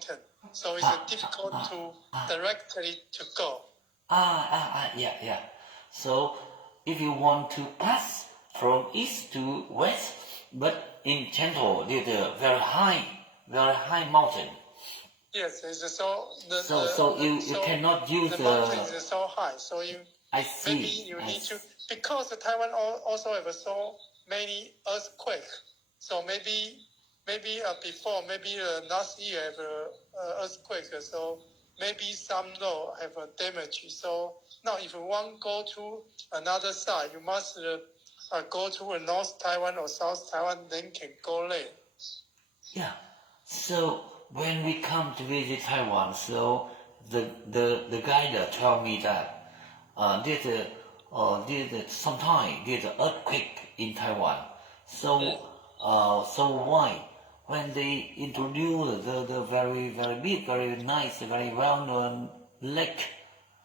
mountain, so it's difficult to directly to go. Yeah. So if you want to pass from east to west, but in Chengdu there's a very high mountain. Yes, it's so you cannot use the mountain is so high, so you I see. Maybe you need to, because Taiwan also have so many earthquakes. So maybe before, maybe last year have earthquake. So maybe some road have damage. So now if you want to go to another side, you must go to North Taiwan or South Taiwan, then can go there. Yeah. So when we come to visit Taiwan, so the guide told me that sometimes there's an earthquake in Taiwan. So why? When they introduce the very big, very nice, very well-known lake,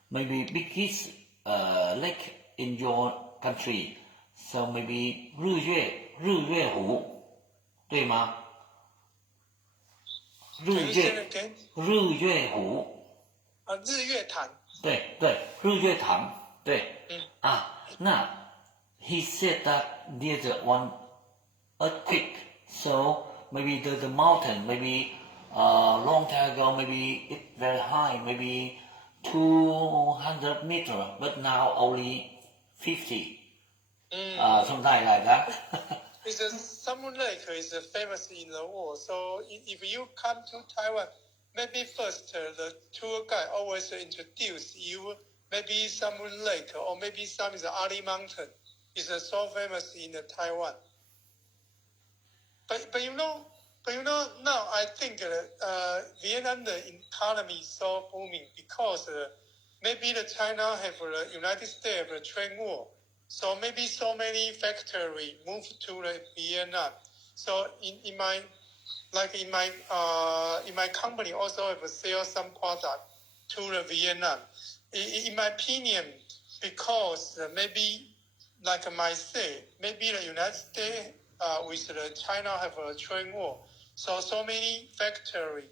maybe biggest lake in your country, so maybe 日月湖，对吗？日月湖。日月潭。对，日月潭，对。那 he said that there's one earthquake, so maybe the mountain, maybe long time ago, maybe it's very high, maybe 200 meters, but now only 50. Something like that. Some lake is famous in the world. So if you come to Taiwan, maybe first the tour guide always introduce you maybe some lake or maybe some is Ali Mountain. It's so famous in Taiwan. But you know now I think Vietnam the economy is so booming because maybe the China have the United States have a trade war. So maybe so many factories move to Vietnam. So in my company also have sell some product to the Vietnam. In my opinion, because maybe like I say, maybe the United States with the China have a trade war. So many factories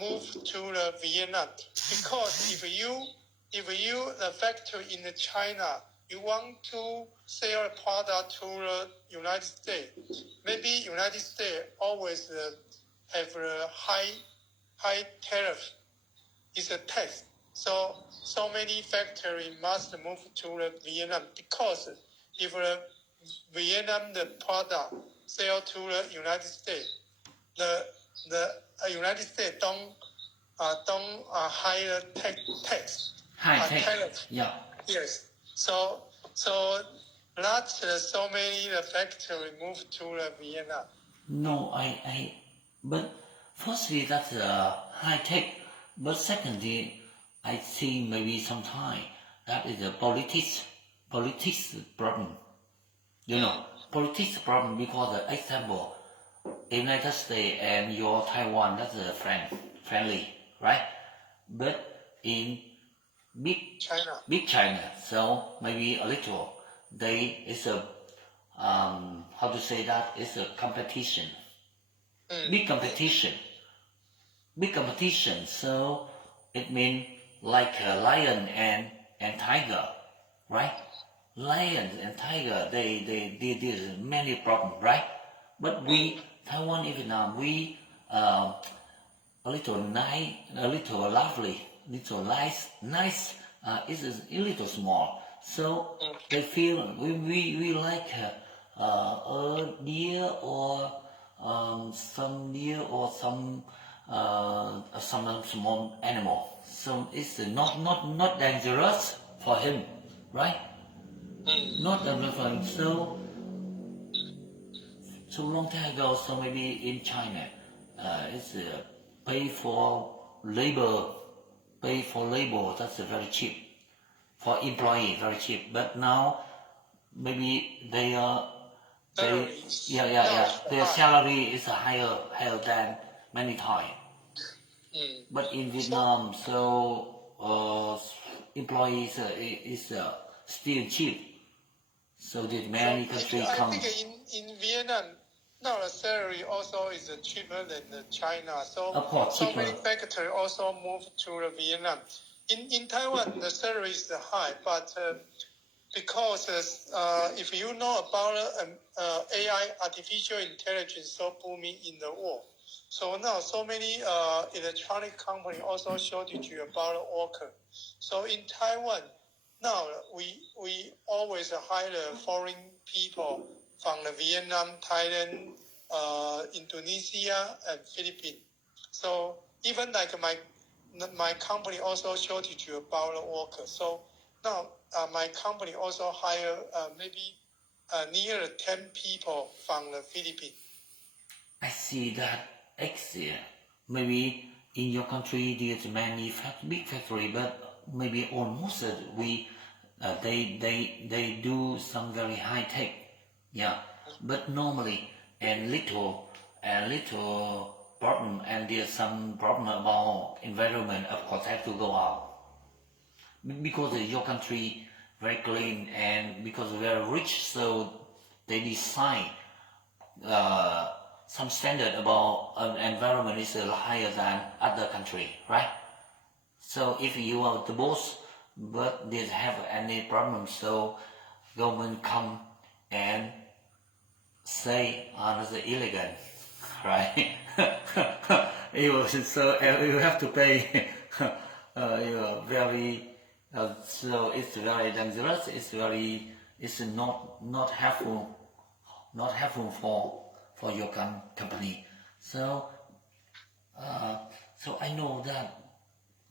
move to the Vietnam because if you the factory in the China, you want to sell a product to the United States. Maybe United States always have a high tariff. It's a tax. So many factories must move to the Vietnam because if the Vietnam the product sell to the United States, the United States don't higher tax. High tax. Tariff. Yeah. Yes. So not so many factory move to Vietnam. No, but firstly that's high tech, but secondly, I think maybe sometime that is a politics problem. Politics problem because example, United States and your Taiwan that's friendly, right? But in big China, so maybe a little. It's a how to say that? It's a competition. Big competition. So it means like a lion and tiger, right? Lions and tiger, there's many problems, right? But we Taiwan and Vietnam, we a little nice, a little lovely, little nice. It's a little small, so they feel we like a deer or some deer or some small animal. So it's not dangerous for him, right? Not dangerous for him. So long time ago, so maybe in China, it's pay for labor, that's very cheap. For employee, very cheap. But now, maybe their salary is higher than many times. But in Vietnam, so employees is still cheap. So did many countries come. I think in Vietnam, now the salary also is cheaper than China. So Of course, so cheaper. many factors also move to Vietnam. In Taiwan, the salary is high, but because if you know about AI, artificial intelligence, so booming in the world. So now so many electronic company also shortage about worker. So in Taiwan, now we always hire foreign people from the Vietnam, Thailand, Indonesia, and Philippines. So even like my company also shortage about worker. So now my company also hire maybe near 10 people from the Philippines. I see that exit. Maybe in your country there's many big factory, but maybe almost they do some very high tech. Yeah, but normally and little problem, and there's some problem about environment. Of course, have to go out because your country very clean and because very rich, so they decide some standard about environment is higher than other country, right? So if you are the boss, but did have any problem, so government come and say that's illegal, right? you have to pay. You very so it's very dangerous. It's not helpful for your company. So so I know that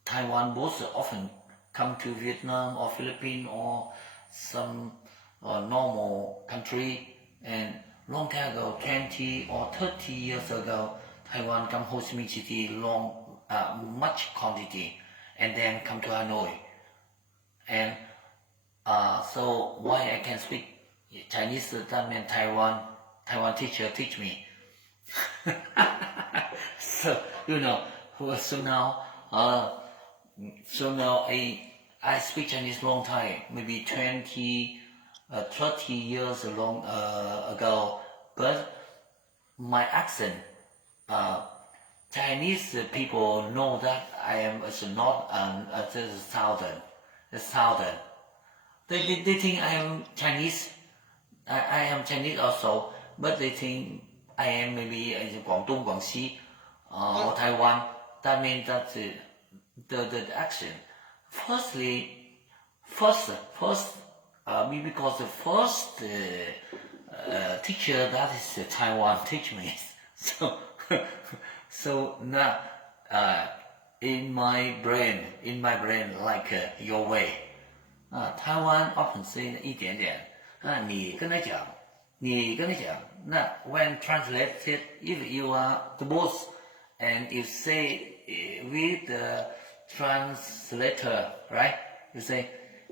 Taiwan boss often come to Vietnam or Philippines or some normal country, and long time ago, 20 or 30 years ago, Taiwan come Ho Chi Minh City much quantity, and then come to Hanoi. And so why I can speak Chinese, that means Taiwan teacher teach me. So so now I speak Chinese long time, maybe 20, 30 years ago, but my accent, Chinese people know that I am not southern. They think I am Chinese. I am Chinese also, but they think I am maybe Guangdong, Guangxi, or Taiwan. That means that the accent. First, because the first teacher that is Taiwan teach me. So now in my brain like your way. Taiwan often say 一点点。你跟他讲。那 when translated, if you are the boss and you say with the translator, right? You say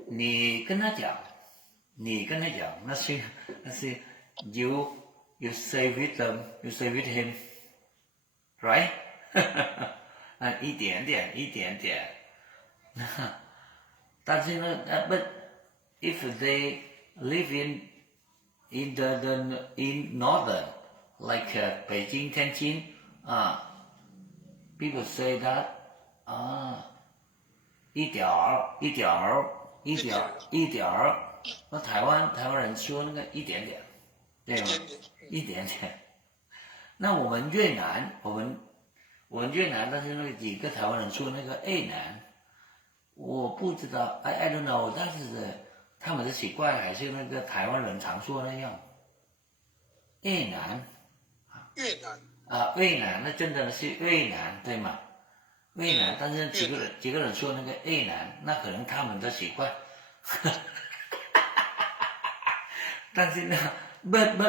你跟他讲。那是 you say with them, you say with him, right? 一点点。但是呢 but if they live in northern, like Beijing, Tianjin, people say that 一点儿，那台湾人说那个一点点，对吗？一点点。那我们越南，但是那个几个台湾人说那个越南，我不知道 I don't know， 但是他们的习惯还是那个台湾人常说那样。越南，那真的是越南，对吗？越南，但是几个人说那个越南，那可能他们的习惯。但是呢 but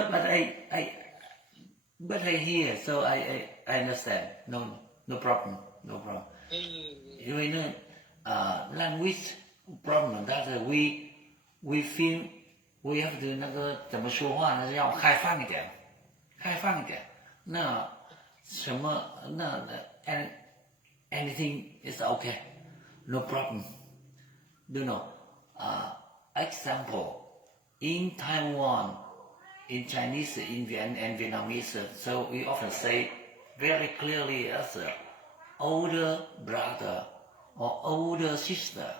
I hear, so I understand. No problem. 因为呢language problem, that we feel we have to 那个怎么说话呢？要开放一点。那什么那 anything is okay, no problem. You know, example, in Taiwan, in Chinese, in and Vietnamese, so we often say very clearly as older brother or older sister,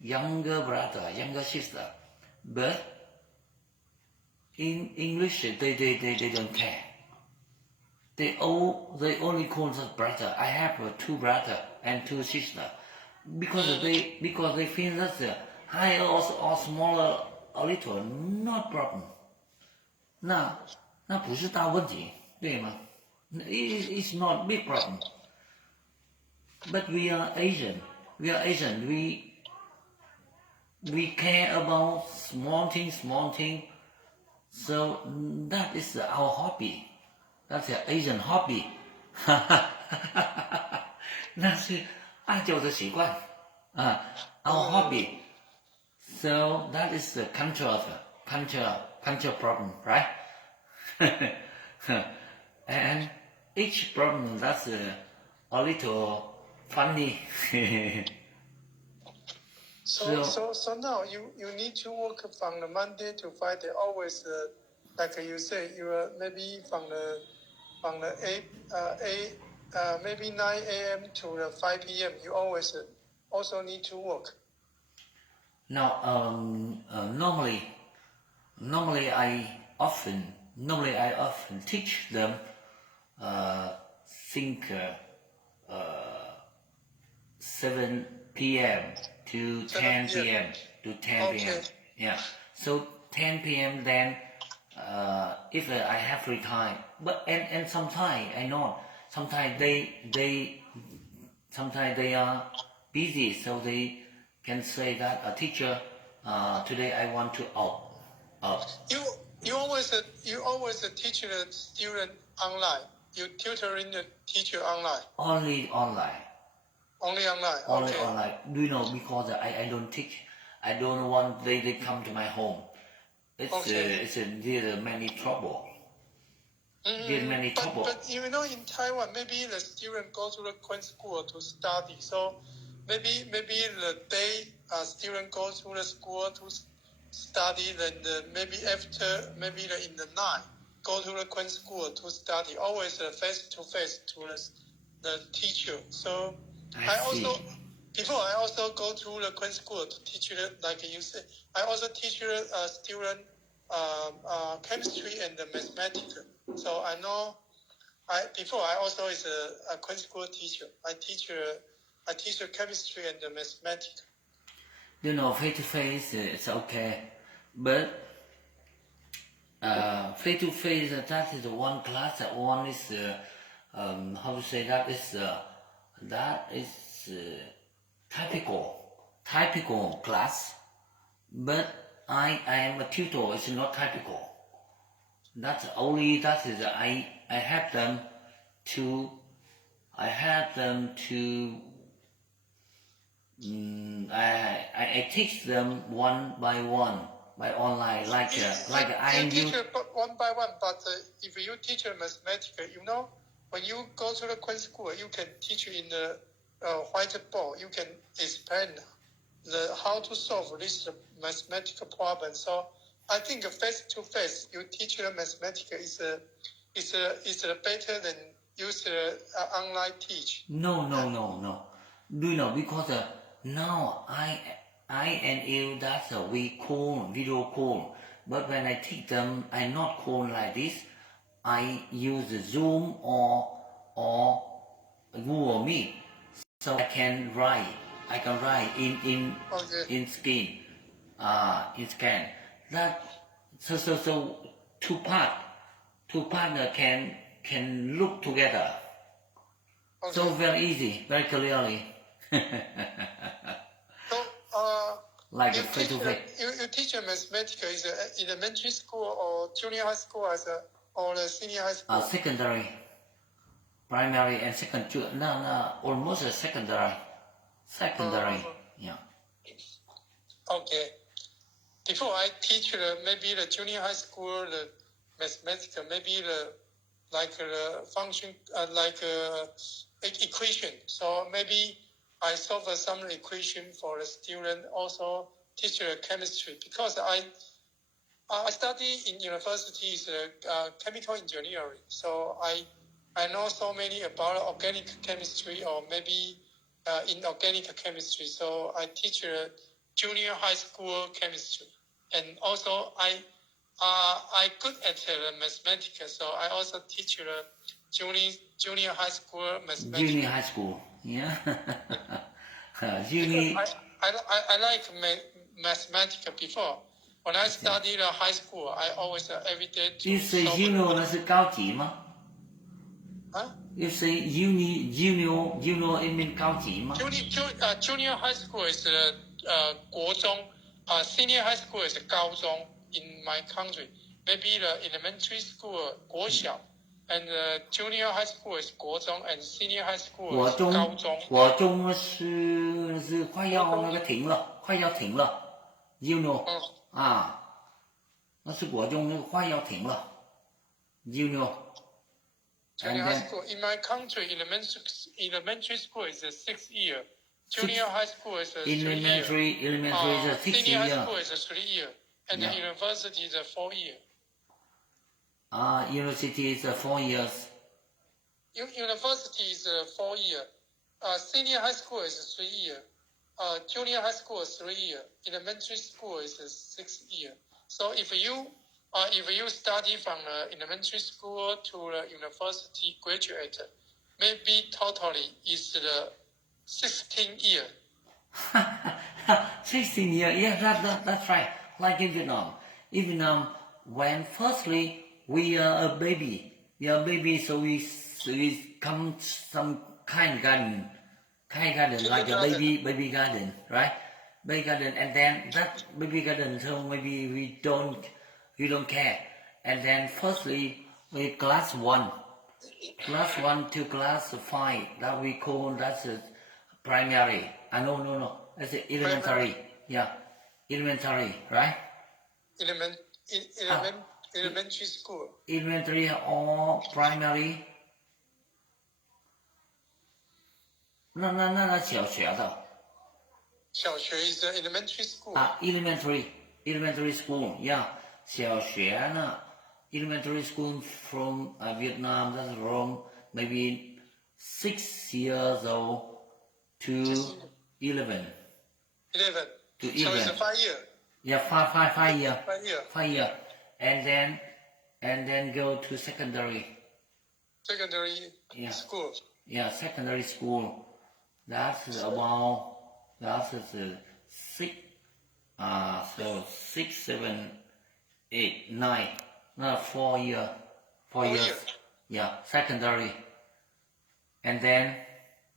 younger brother, younger sister. But in English, they don't care. They only call us brother. I have two brother and two sister, because they feel that higher or smaller a little not problem. 那不是大问题，对吗？ It's not big problem. But we are Asian. We care about small things. So that is our hobby. That's an Asian hobby. 那是爱旧的习惯啊 our hobby. So that is the culture problem, right? And each problem that's a little funny. So now you need to work from the Monday to Friday. Always, like you say, you are maybe from the maybe 9 a.m. to the 5 p.m. You always also need to work. Now, normally I often teach them think 7 p.m. to 10 p.m. to 10 p.m. Yeah. So 10 p.m. then if I have free time, but and sometimes I know sometimes they are busy, so they can say that a teacher today I want to out. You always teach the student online. You tutoring the teacher online. Only online. Only online. Only Okay. online. Do you know, because I don't teach. I don't want they come to my home. It's there's many trouble. There's many trouble. But you know, in Taiwan, maybe the student go to the Queen school to study. So maybe the day student go to the school to study, then maybe after in the night go to the Queen school to study. Always face to face to the teacher. So I also go to the Queen school to teach like you said. I also teach student chemistry and mathematics. So I know. Before I also is a Queen school teacher. I teach chemistry and mathematics. You know, face to face it's okay, but face to face that is one class. One is how to say that is typical class. But I am a tutor. It's not typical. That is I have them to. I teach them one by one by online like I teach one by one. But if you teach mathematics, you know, when you go to the Queen school, you can teach in the whiteboard. You can explain how to solve this mathematical problem. So I think face to face, you teach the mathematics is better than use online teach. No. Do you know, because now I and you that we call video call, but when I teach them, I not call like this. I use Zoom or Google Meet, so I can write in screen in scan. That so two partner can look together. Okay. So very easy, very clearly. So like a face to face. You teach mathematics is elementary school or junior high school or the senior high school? Secondary, primary and secondary. No, almost a secondary. Yeah. Okay. Before I teach maybe the junior high school the mathematics, maybe the function equation. So maybe I solve some equation for the student. Also teach chemistry because I study in university is chemical engineering, so I know so many about organic chemistry or maybe inorganic chemistry. So I teach junior high school chemistry, and also I good at mathematics, so I also teach junior high school mathematics. Junior high school, yeah. Junior. I like mathematics before. When I studied high school, I always every day to You say junior 那是高级吗？啊 You say junior it mean 高级吗 ？Junior high school is 国中，senior high school is 高中 in my country. Maybe the elementary school 国小 and junior high school is 国中 and senior high school is 高中。国中是快要那个停了，快要停了。You know 啊，那是国中那个快要停了。You know. Junior high school in my country, elementary school is a 6 year. Junior high school is a 3 year. Elementary is a 6 senior high year. school is a 3 year, and the university is a 4 year. University is 4 years. University is 4 year. Senior high school is 3 year. Junior high school is 3 year. Elementary school is 6 year. So if you study from elementary school to the university graduate, maybe totally is the 16 year. 16 years, yeah, that's right. Like in Vietnam. In Vietnam, when firstly we are a baby, so we come some kind garden like a baby garden, right? Baby garden, and then that baby garden, so maybe we don't care. And then firstly we class 1 to class 5, that we call that's primary. No, that's elementary. Primary. Yeah, elementary, right? Elementary school. Elementary or primary? 那小学的。小学 is the elementary school. Elementary school, yeah. 小学呢 elementary school from Vietnam, that's from maybe 6 years old to 11. 11. To 11. So it's 5 years. Yeah, 5 years. 5 years. 5 years. And then go to secondary. Secondary school. Yeah, secondary school. That's 6, 7, 8, 9. No, 4 years. 4 years. Yeah, secondary. And then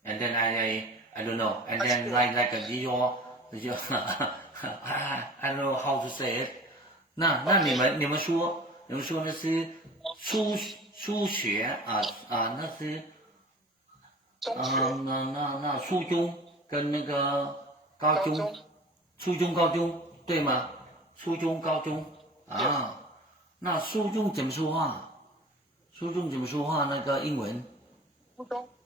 I don't know. And then like your I don't know how to say it. 那你们说那是数学那是那初中跟那个高中，初中高中对吗？初中高中那初中怎么说话？初中怎么说话？那个英文？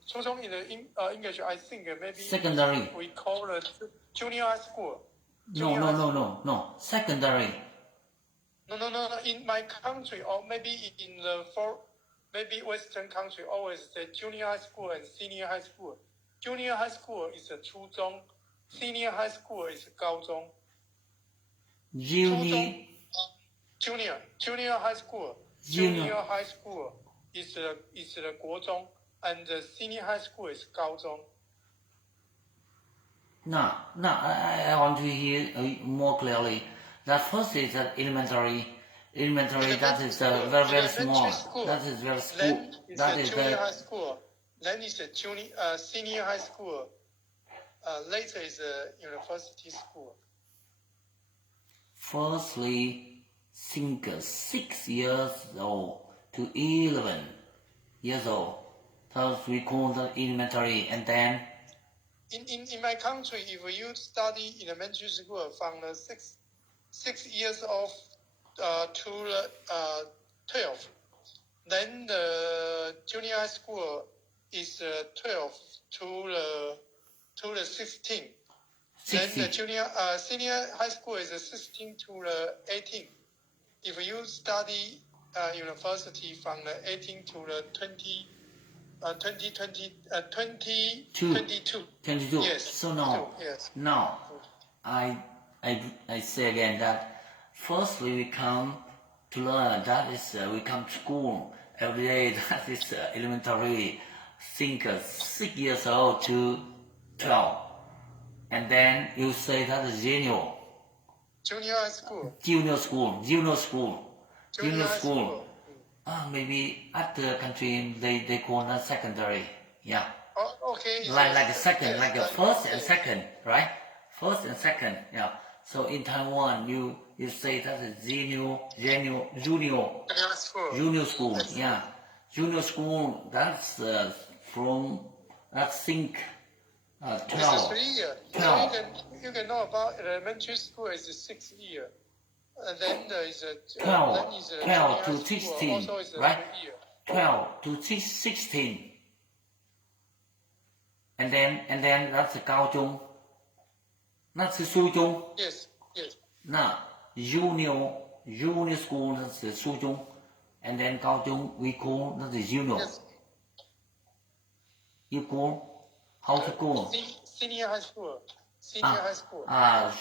初中 in the English, I think maybe secondary. We call it junior high school. No. Secondary. No. In my country, or maybe in the maybe Western country, always say junior high school and senior high school. Junior high school is a 初中, senior high school is 高中. Junior high school. Junior high school is the 国中, and the senior high school is 高中. No, I want to hear more clearly. That first is elementary. That is very small. School. That is very school. Then it's that is is junior high school. Then it's a senior high school. Later is a university school. Firstly, think 6 years old to 11 years old. Thus we call the elementary, and then. In my country, if you study elementary school from the 6 years old to 12, then the junior high school is 12 to the 16. 16. Then the senior high school is 16 to the 18. if you study university from the 18 to the 2022. 22. Yes. So now, Yes. now I say again that firstly we come to learn. That is we come to school every day. That is elementary. Think 6 years old to 12, and then you say that is Junior high school. Junior school. Junior high school. Maybe other country they call that secondary. Yeah. Oh, okay. Like a second, yes, like a first and second, right? First and second, yeah. So in Taiwan, you say that is junior school, yeah. Junior school, that's from, I think, 12. It's 3 years. 12. So you can know about elementary school is 6 years. And then there is a 12 to 16, also is right? 3 years. 12 to 16. And then that's 高中，那是初中。Yes, yes. 那 junior school 那是初中 ，and then 高中 we call 那是 junior。Yes. You call how to call? Senior high school. Senior high school.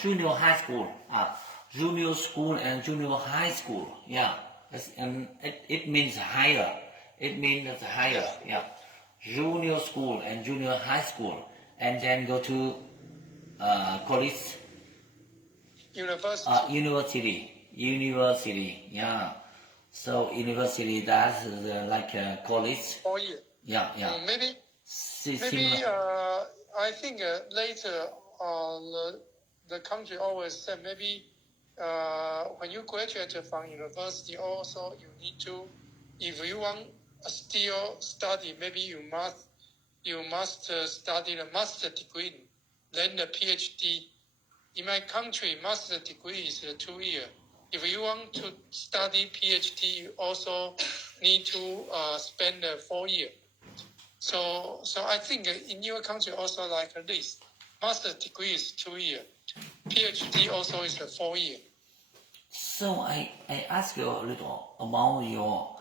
Junior high school. Junior school and junior high school. Yeah, and it means higher. It means that's higher. Yeah. Junior school and junior high school, and then go to college, university, yeah. So university, that's like a college. 4 years. Yeah. Maybe I think later the country always said maybe when you graduate from university, also you need to, if you want still study, maybe you must study the master degree, then the PhD. In my country, master degree is 2 years. If you want to study PhD, you also need to spend 4 years. So I think in your country also like this. Master degree is 2 years. PhD also is 4 years. So I ask you a little about your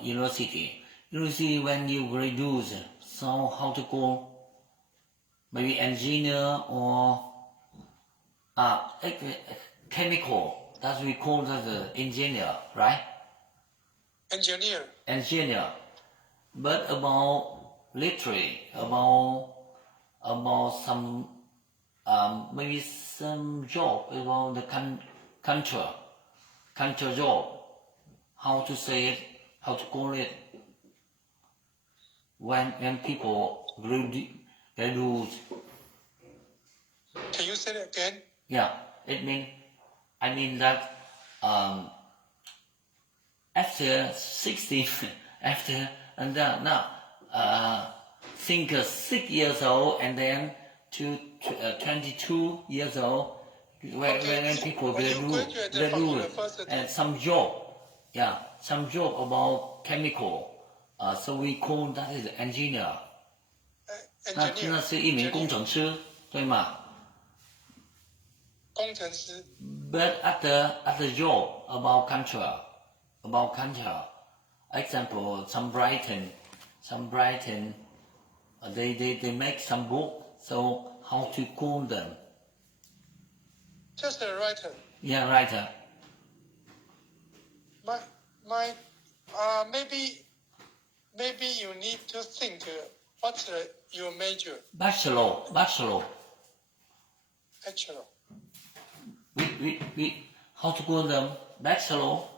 university. University, when you graduate, so how to go? Maybe engineer or chemical. That's we call that the engineer, right? Engineer. But about literary, about some maybe some job about the country job. How to say it? How to call it? When people graduate. Can you say that again? Yeah, I mean that after 16, after and then now think 6 years old and then to 22 years old when people graduate and some job about chemical, so we call that is engineer. 那是一名工程师，对吗？工程师。But other job about culture, example, some Brighton, they make some book. So how to call them? Just a writer. Yeah, writer. My maybe you need to think what's your major. Bachelor. We how to call them? Bachelor.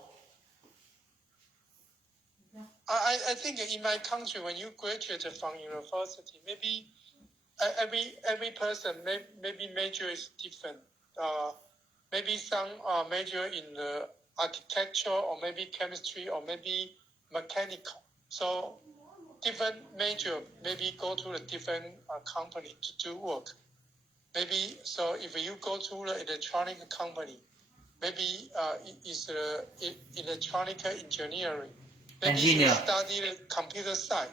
I think in my country, when you graduate from university, maybe every person maybe major is different. Maybe some major in architecture, or maybe chemistry, or maybe mechanical. So different major maybe go to a different company to do work. Maybe so if you go to the electronic company, maybe it's electronic engineering. Maybe you study the computer side.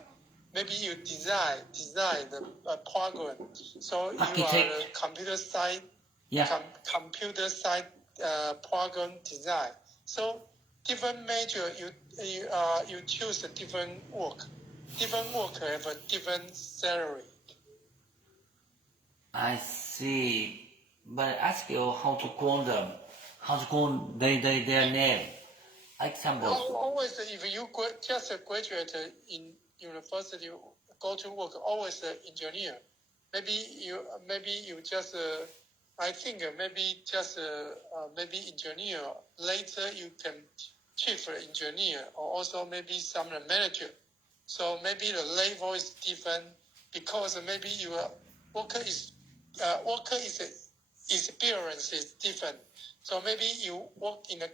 Maybe you design the program. So you are the computer side. Yeah. Computer side program design. So different major, you choose a different work. Different work have a different salary. I see. But I ask you how to call them, how to call their name. Example. Always, if you just graduate in university, go to work, always an engineer. Maybe you just, I think maybe just maybe engineer. Later you can chief engineer, or also maybe some manager. So maybe the level is different because maybe your worker is experience is different. So maybe you work in the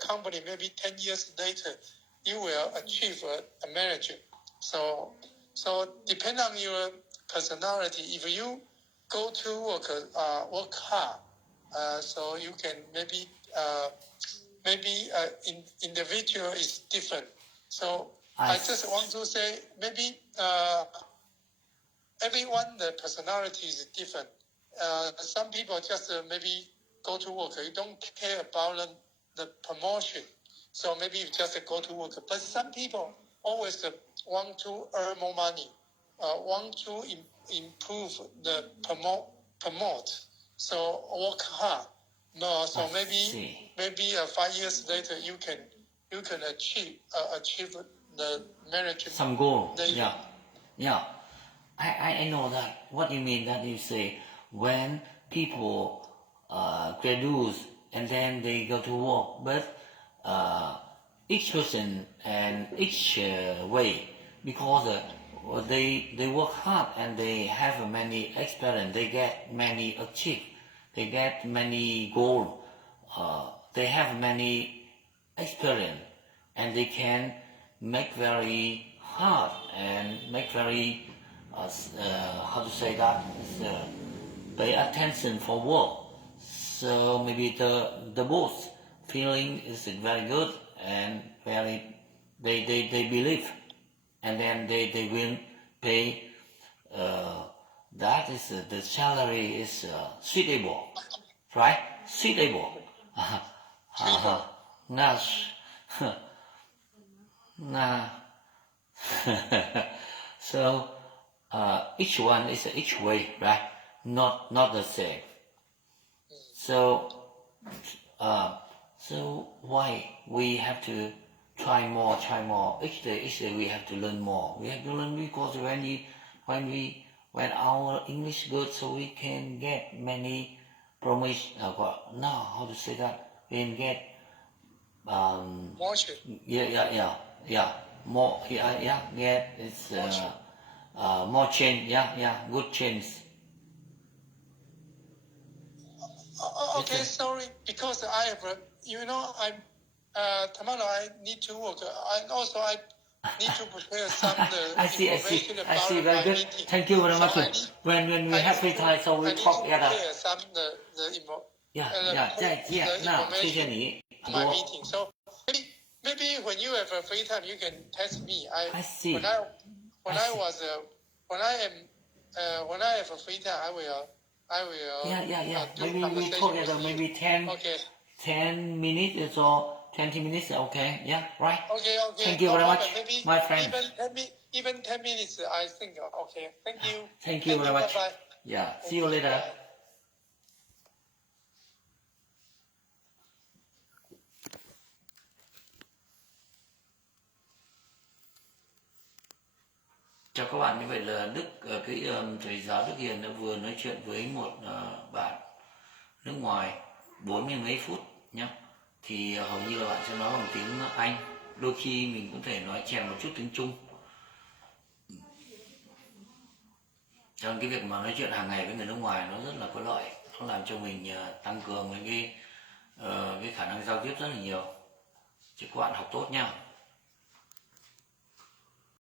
company, maybe 10 years later, you will achieve a manager. So depending on your personality, if you go to work hard, so you can maybe individual is different. So I just want to say maybe everyone the personality is different. Some people just maybe go to work. You don't care about the promotion. So maybe you just go to work. But some people always want to earn more money, want to improve the promote. So work hard. No, so maybe 5 years later you can achieve the management. Some goal. Yeah. I know that. What you mean that you say when people graduate and then they go to work, but each person and each way, because they work hard and they have many experience, they get many achieve, they get many goal, they have many experience, and they can make very hard and make very how to say that, pay attention for work. So maybe the boss feeling is very good and very they believe, and then they will pay. That is the salary is suitable, right? Suitable. So each one is each way, right? Not the same. So why we have to try more? Each day we have to learn more. We have to learn because when our English good, so we can get many promotion. How to say that? We can get yeah. More get it's more change. Good change. Okay, sorry, because I have, I'm, tomorrow I need to work. I need to prepare some information about I see, very my good. meeting. Thank you very much. So When we have free time, so we talk together. I need to prepare some the information my meeting. So maybe when you have a free time, you can text me. I see. When I have a free time, I will. Maybe we talk together. Maybe 10 minutes or 20 minutes. Okay. Yeah. Right. Okay. Thank you very much, maybe my friend. Even 10 minutes, I think. Okay. Thank you. Thank you very much. Bye-bye. Yeah. See you later. Chào các bạn, như vậy là thầy giáo Đức Hiền đã vừa nói chuyện với một bạn nước ngoài 40 mấy phút nhé. Thì hầu như là bạn sẽ nói bằng tiếng Anh, đôi khi mình cũng thể nói chèn một chút tiếng Trung. Trong cái việc mà nói chuyện hàng ngày với người nước ngoài nó rất là có lợi, nó làm cho mình tăng cường cái khả năng giao tiếp rất là nhiều. Chúc các bạn học tốt nha.